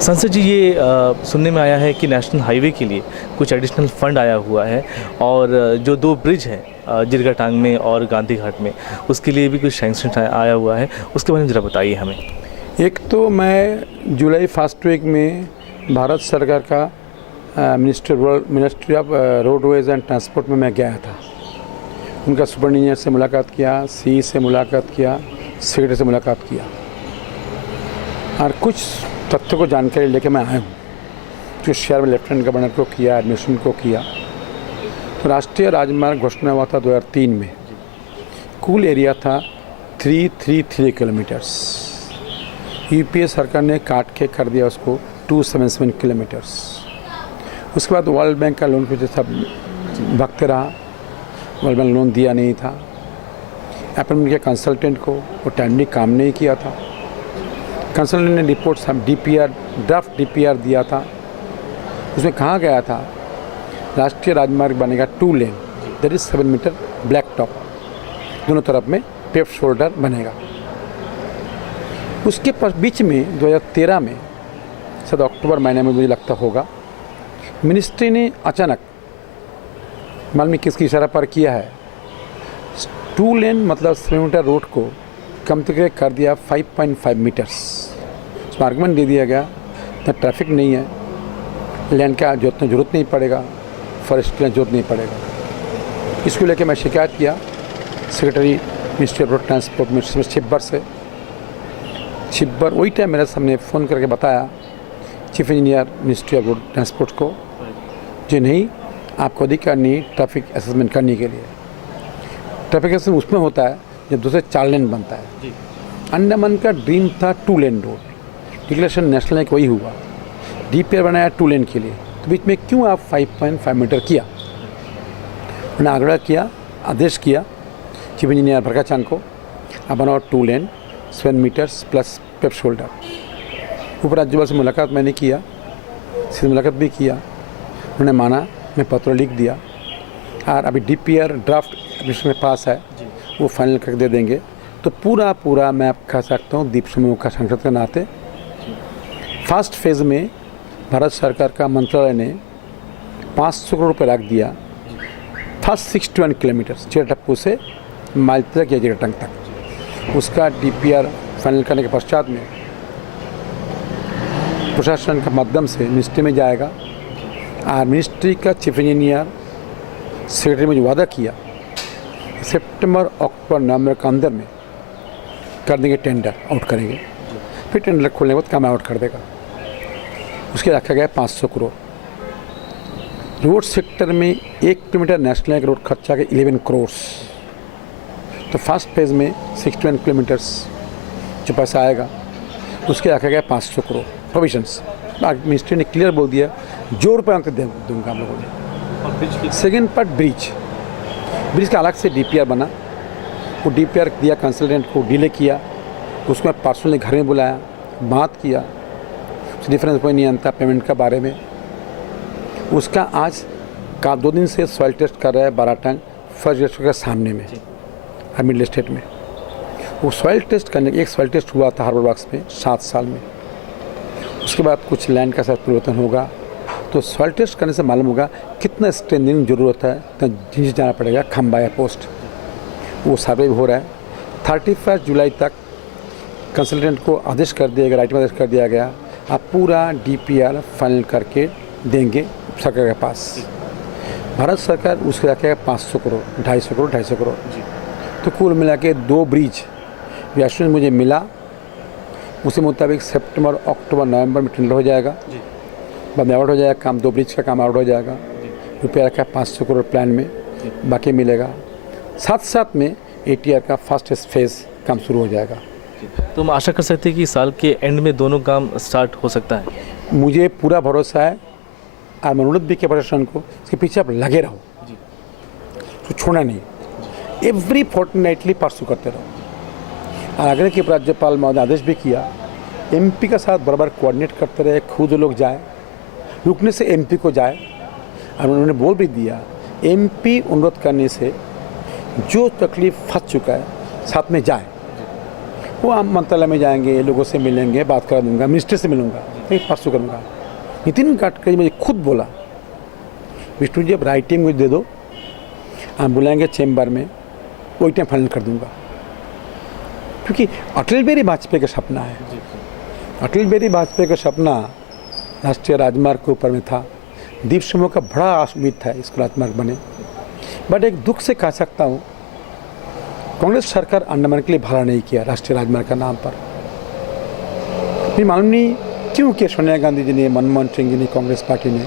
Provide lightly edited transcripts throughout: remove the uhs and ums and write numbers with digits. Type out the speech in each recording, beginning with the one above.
संसद जी, ये सुनने में आया है कि नेशनल हाईवे के लिए कुछ एडिशनल फंड आया हुआ है और जो 2 ब्रिज हैं जिरगा टांग में और गांधी घाट में, उसके लिए भी कुछ सैंक्शन आया हुआ है। उसके बारे में ज़रा बताइए हमें। एक तो मैं जुलाई फर्स्ट वीक में भारत सरकार का ministry of roadways and transport में मैं गया था। उनका सुपर इंजीनियर से मुलाकात किया, सी से मुलाकात किया, सेक्रेटरी से मुलाकात किया और कुछ तथ्यों को जानकारी लेके मैं आया हूँ। जो शहर में लेफ्टिनेंट गवर्नर को किया, एडमिनिस्ट्रेशन को किया। तो राष्ट्रीय राजमार्ग घोषणा हुआ था 2003 में। कुल एरिया था 333 किलोमीटर्स। यूपीए सरकार ने काट के कर दिया उसको 277 किलोमीटर्स। उसके बाद वर्ल्ड बैंक का लोन कुछ सब भगते रहा, वर्ल्ड बैंक लोन दिया नहीं था। अपॉइंटमेंट के कंसल्टेंट को वो टाइमली काम नहीं किया था। कंसल्टेंट ने रिपोर्ट हम ड्राफ्ट डीपीआर दिया था। उसमें कहा गया था राष्ट्रीय राजमार्ग बनेगा 2 lane, that is 7 metre black top, दोनों तरफ में पेव्ड शोल्डर बनेगा। उसके बीच में 2013 में शायद अक्टूबर महीने में मुझे लगता होगा, मिनिस्ट्री ने अचानक मालूम किसकी इशारा पर किया है, 2 लेन मतलब 7 मीटर रोड को कम से कम कर दिया 5.5 मीटर्स। उसमें आर्गूमेंट दे दिया गया इतना ट्रैफिक नहीं है, लैंड का जरूरत नहीं पड़ेगा, फॉरेस्ट की जरूरत नहीं पड़ेगा। इसको लेकर मैं शिकायत किया secretary ministry of road transport minister Chhibber से। छिब्बर वही टाइम मेरे सामने फ़ोन करके बताया chief engineer ministry of road transport को, जो नहीं आपको अधिकार नहीं ट्रैफिक असेसमेंट करने के लिए। ट्रैफिक असेसमेंट उसमें होता है जब दूसरे 4 लेन बनता है। अंडमान का ड्रीम था 2 लेन रोड, डिक्लेरेशन नेशनल एक वही हुआ, डीपीआर बनाया 2 लेन के लिए, तो बीच में क्यों आप 5.5 मीटर किया। उन्होंने आग्रह किया, आदेश किया चीफ इंजीनियर भरकाचांद को, आप बनाओ 2 लेन 7 मीटर्स प्लस पेव्ड शोल्डर। उप राज्यपाल से मुलाकात मैंने किया, सीधे मुलाकात भी किया, उन्होंने माना, मैं पत्र लिख दिया और अभी डीपीआर ड्राफ्ट एडमिनिस्ट्रेशन में पास है, वो फाइनल करके दे देंगे। तो पूरा मैं आप कह सकता हूँ दीप समूह का सांसद के नाते फर्स्ट फेज़ में भारत सरकार का मंत्रालय ने 500 करोड़ रुपये रख दिया। फर्स्ट 61 किलोमीटर चेरटप्पू से माइल तक या जिरटंग तक, उसका डीपीआर फाइनल करने के पश्चात में प्रशासन के माध्यम से मिनिस्ट्री में जाएगा और मिनिस्ट्री का चीफ इंजीनियर सेक्रेटरी में जो वादा किया सितंबर, अक्टूबर, नवंबर के अंदर में कर देंगे, टेंडर आउट करेंगे। फिर टेंडर खोलने के बाद काम आउट कर देगा। उसके रखा गया 500 करोड़। रोड सेक्टर में 1 किलोमीटर नेशनल हाईवे रोड खर्चा के 11 करोड़। तो फर्स्ट फेज़ में 61 किलोमीटर्स जो पैसा आएगा उसके रखा गया 500 करोड़ प्रोविजंस। मिनिस्ट्री ने क्लियर बोल दिया जो रुपये अंक दूंगा हम लोगों ने। सेकेंड पार्ट ब्रिज का अलग से डीपीआर बना, वो डीपीआर दिया कंसल्टेंट को, डिले किया, उसको पर्सनली घर में बुलाया, बात किया, डिफरेंस कोई नहीं आता पेमेंट का बारे में। उसका आज का 2 दिन से सॉइल टेस्ट कर रहा है बाराटांग फर्स्ट गेस्ट के सामने में मिडिल स्टेट में। वो सॉइल टेस्ट करने एक सॉइल टेस्ट हुआ था हार्बर बॉक्स में 7 साल में। उसके बाद कुछ लैंड का साथ परिवर्तन होगा, तो सॉइल टेस्ट करने से मालूम होगा कितना स्ट्रेंथनिंग जरूरत है, तो जिसे जाना पड़ेगा खंबा या पोस्ट। वो सर्वे हो रहा है। 31 जुलाई तक कंसल्टेंट को आदेश कर दिया गया, राइट में आदेश कर दिया गया, आप पूरा डीपीआर फाइनल करके देंगे सरकार के पास। भारत सरकार उसके रखेगा 500 करोड़, 250 करोड़। तो कुल मिला के 2 ब्रिज एस्टिमेट मुझे मिला, उसी मुताबिक सितंबर, अक्टूबर, नवंबर में टेंडर हो जाएगा, बाद में आउट हो जाएगा काम। 2 ब्रिज का काम आउट हो जाएगा। रुपया रखा है 500 करोड़ प्लान में, बाकी मिलेगा। साथ में एटीआर का फर्स्ट फेज़ काम शुरू हो जाएगा। तो हम आशा कर सकते हैं कि साल के एंड में दोनों काम स्टार्ट हो सकता है। मुझे पूरा भरोसा है और मैं अनुरोध भी किया प्रशासन को, इसके पीछे आप लगे रहो, तो छोड़ना नहीं, एवरी फोर्टनाइटली परसू करते रहो। और आगरा के राज्यपाल महोदय आदेश भी किया, एमपी का साथ बराबर कोऑर्डिनेट करते रहे, खुद लोग जाए, रुकने से एमपी को जाए। और उन्होंने बोल भी दिया एमपी अनुरोध करने से जो तकलीफ फंस चुका है साथ में जाए। वो हम मंत्रालय में जाएंगे, लोगों से मिलेंगे, बात करा दूंगा, मिनिस्टर से मिलूंगा। मैं परसों करूँगा। नितिन गडकरी मुझे खुद बोला, विष्णु जी अब राइटिंग मुझे दे दो, हम बुलाएंगे चैम्बर में, वही टाइम फाइनल कर दूंगा। क्योंकि अटल बिहारी वाजपेयी का सपना है, अटल बिहारी वाजपेयी का सपना राष्ट्रीय राजमार्ग के ऊपर में था। द्वीप समूह का बड़ा उम्मीद था इसको राजमार्ग बने। बट एक दुख से कह सकता हूँ, कांग्रेस सरकार अंडमान के लिए भला नहीं किया राष्ट्रीय राजमार्ग का नाम पर। फिर मालूम नहीं क्यों किया सोनिया गांधी जी ने, मनमोहन सिंह जी ने, कांग्रेस पार्टी ने।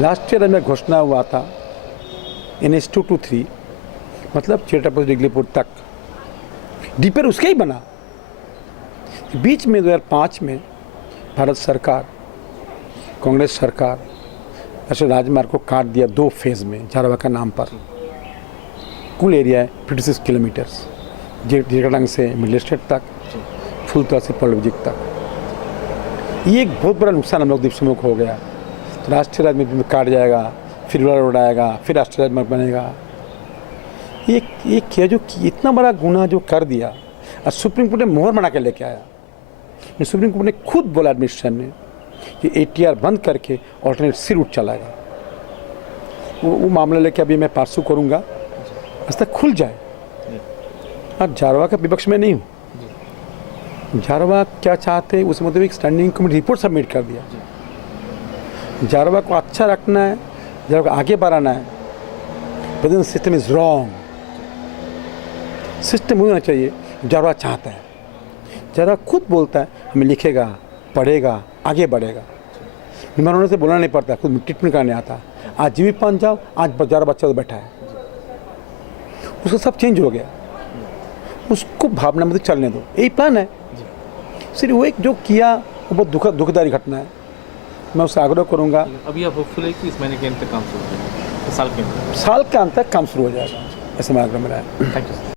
राष्ट्रीय राजमार्ग घोषणा हुआ था NH 223, मतलब चेटापुर डिगलीपुर तक, डीपर उसका ही बना। बीच में 2005 में भारत सरकार, कांग्रेस सरकार राष्ट्रीय राजमार्ग को काट दिया 2 फेज में झारवा का नाम पर। कुल एरिया है 56 किलोमीटर्स, जीराटांग से मिडिल स्टेट तक, फुलता से पल्लवजिक तक। ये एक बहुत बड़ा नुकसान हम लोग द्वीप समूह को हो गया। तो राष्ट्रीय राजमार्ग काट जाएगा, फिर रोड आएगा, फिर राष्ट्रीय राजमार्ग बनेगा। ये क्या जो इतना बड़ा गुनाह जो कर दिया, और सुप्रीम कोर्ट ने मोहर बना के लेके आया। सुप्रीम कोर्ट ने खुद बोला एडमिनिस्ट्रेशन ने कि ATR बंद करके ऑल्टरनेट सी रूट चलाएगा। वो मामला लेके अभी मैं परसों करूँगा, आज तक खुल जाए। और झारवा का विपक्ष में नहीं हूँ। झारवा क्या चाहते हैं उस मतलब एक स्टैंडिंग कमेटी रिपोर्ट सबमिट कर दिया। झारवा को अच्छा रखना है, झारवा को आगे बढ़ाना है। Present system is wrong. System होना चाहिए झारवा चाहता है। झारवा खुद बोलता है हमें लिखेगा, पढ़ेगा, आगे बढ़ेगा। बीमार से बोलना नहीं पड़ता, खुद ट्रीटमेंट करने आता। आज जीवी पान जाओ, आज झारवा बच्चा तो बैठा है, उसका सब चेंज हो गया। उसको भावना में तो चलने दो, यही प्लान है। सिर्फ वो एक जो किया वो बहुत दुखदारी घटना है। मैं उससे आग्रह करूँगा, अभी आप होपफुल है कि इस महीने के अंत तक काम शुरू हो जाएगा, साल के अंत तक काम शुरू हो जाएगा, ऐसा मैं आग्रह मेरा है। Thank you.